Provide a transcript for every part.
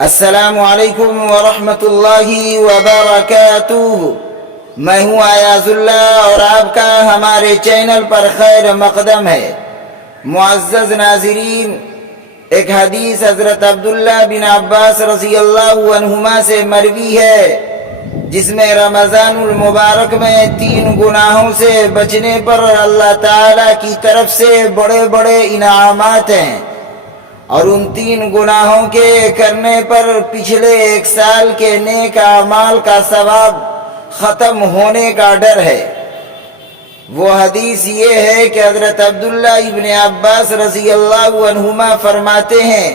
السلام علیکم ورحمۃ اللہ وبرکاتہ۔ میں ہوں ایاز اللہ اور آپ کا ہمارے چینل پر خیر مقدم ہے۔ معزز ناظرین، ایک حدیث حضرت عبداللہ بن عباس رضی اللہ عنہما سے مروی ہے، جس میں رمضان المبارک میں 3 گناہوں سے بچنے پر اللہ تعالی کی طرف سے بڑے بڑے انعامات ہیں، اور ان 3 گناہوں کے کرنے پر پچھلے 1 سال کے نیک اعمال کا ثواب ختم ہونے کا ڈر ہے۔ وہ حدیث یہ ہے کہ حضرت عبداللہ ابن عباس رضی اللہ عنہما فرماتے ہیں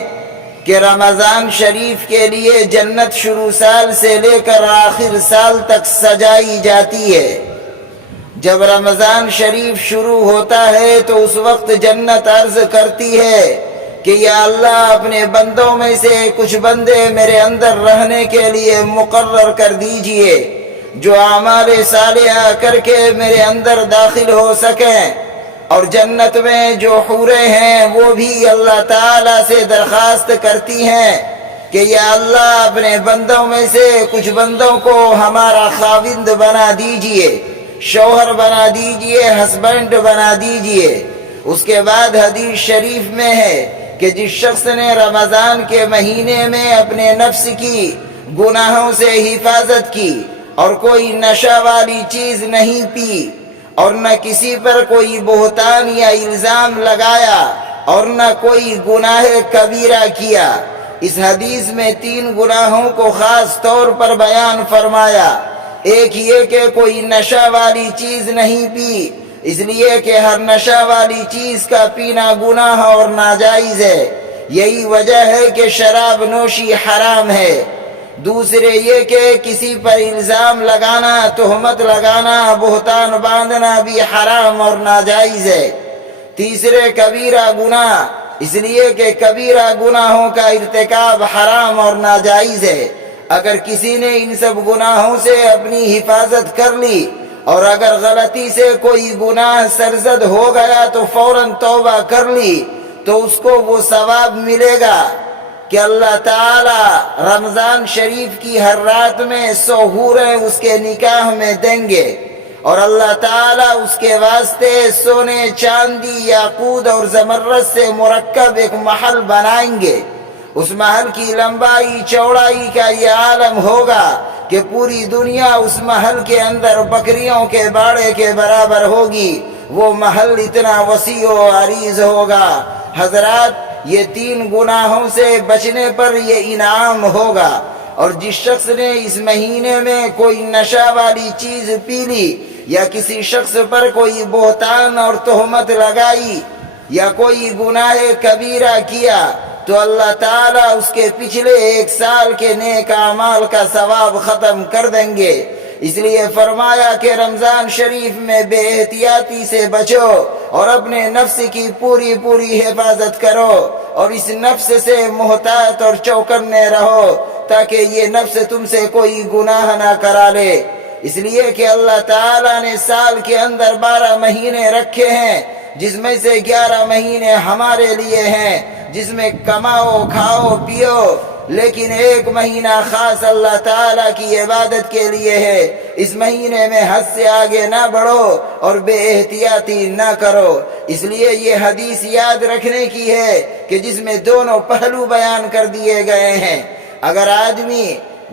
کہ رمضان شریف کے لیے جنت شروع سال سے لے کر آخر سال تک سجائی جاتی ہے۔ جب رمضان شریف شروع ہوتا ہے تو اس وقت جنت عرض کرتی ہے کہ یا اللہ، اپنے بندوں میں سے کچھ بندے میرے اندر رہنے کے لیے مقرر کر دیجئے، جو اعمال صالحہ کر کے میرے اندر داخل ہو سکیں۔ اور جنت میں جو حوریں ہیں وہ بھی اللہ تعالی سے درخواست کرتی ہیں کہ یا اللہ، اپنے بندوں میں سے کچھ بندوں کو ہمارا خاوند بنا دیجئے، شوہر بنا دیجئے، ہسبینڈ بنا دیجئے۔ اس کے بعد حدیث شریف میں ہے کہ جس شخص نے رمضان کے مہینے میں اپنے نفس کی گناہوں سے حفاظت کی اور کوئی نشہ والی چیز نہیں پی، اور نہ کسی پر کوئی بہتان یا الزام لگایا، اور نہ کوئی گناہ کبیرہ کیا۔ اس حدیث میں 3 گناہوں کو خاص طور پر بیان فرمایا۔ ایک یہ کہ کوئی نشہ والی چیز نہیں پی، اس لیے کہ ہر نشہ والی چیز کا پینا گناہ اور ناجائز ہے، یہی وجہ ہے کہ شراب نوشی حرام ہے۔ دوسرے یہ کہ کسی پر الزام لگانا، تہمت لگانا، بہتان باندھنا بھی حرام اور ناجائز ہے۔ تیسرے کبیرہ گناہ، اس لیے کہ کبیرہ گناہوں کا ارتکاب حرام اور ناجائز ہے۔ اگر کسی نے ان سب گناہوں سے اپنی حفاظت کر لی اور اگر غلطی سے کوئی گناہ سرزد ہو گیا تو فوراً توبہ کر لی، تو اس کو وہ ثواب ملے گا کہ اللہ تعالی رمضان شریف کی ہر رات میں 100 حوریں اس کے نکاح میں دیں گے، اور اللہ تعالی اس کے واسطے سونے، چاندی، یاقوت اور زمرد سے مرکب ایک محل بنائیں گے۔ اس محل کی لمبائی چوڑائی کا یہ عالم ہوگا کہ پوری دنیا اس محل کے اندر بکریوں کے باڑے کے برابر ہوگی۔ وہ محل اتنا وسیع و عریض ہوگا۔ حضرات، یہ 3 گناہوں سے بچنے پر یہ انعام ہوگا۔ اور جس شخص نے اس مہینے میں کوئی نشہ والی چیز پی لی، یا کسی شخص پر کوئی بہتان اور تہمت لگائی، یا کوئی گناہ کبیرہ کیا، تو اللہ تعالیٰ اس کے پچھلے 1 سال کے نیک اعمال کا ثواب ختم کر دیں گے۔ اس لیے فرمایا کہ رمضان شریف میں بے احتیاطی سے بچو اور اپنے نفس کی پوری حفاظت کرو، اور اس نفس سے محتاط اور چوکنے رہو، تاکہ یہ نفس تم سے کوئی گناہ نہ کرا لے۔ اس لیے کہ اللہ تعالیٰ نے سال کے اندر 12 مہینے رکھے ہیں، جس میں سے 11 مہینے ہمارے لیے ہیں، جس میں کماؤ، کھاؤ، پیو، لیکن 1 مہینہ خاص اللہ تعالیٰ کی عبادت کے لیے ہے۔ اس مہینے میں حد سے آگے نہ بڑھو اور بے احتیاطی نہ کرو۔ اس لیے یہ حدیث یاد رکھنے کی ہے کہ جس میں دونوں پہلو بیان کر دیے گئے ہیں۔ اگر آدمی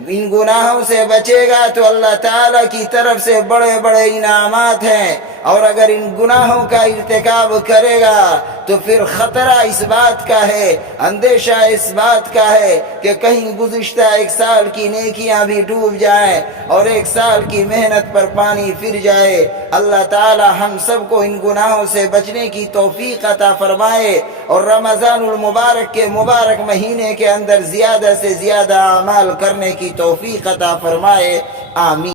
ان گناہوں سے بچے گا تو اللہ تعالیٰ کی طرف سے بڑے بڑے انعامات ہیں، اور اگر ان گناہوں کا ارتکاب کرے گا تو پھر خطرہ اس بات کا ہے، اندیشہ اس بات کا ہے کہ کہیں گزشتہ 1 سال کی نیکیاں بھی ڈوب جائیں اور 1 سال کی محنت پر پانی پھر جائے۔ اللہ تعالی ہم سب کو ان گناہوں سے بچنے کی توفیق عطا فرمائے، اور رمضان المبارک کے مبارک مہینے کے اندر زیادہ سے زیادہ اعمال کرنے کی توفیق عطا فرمائے۔ آمین۔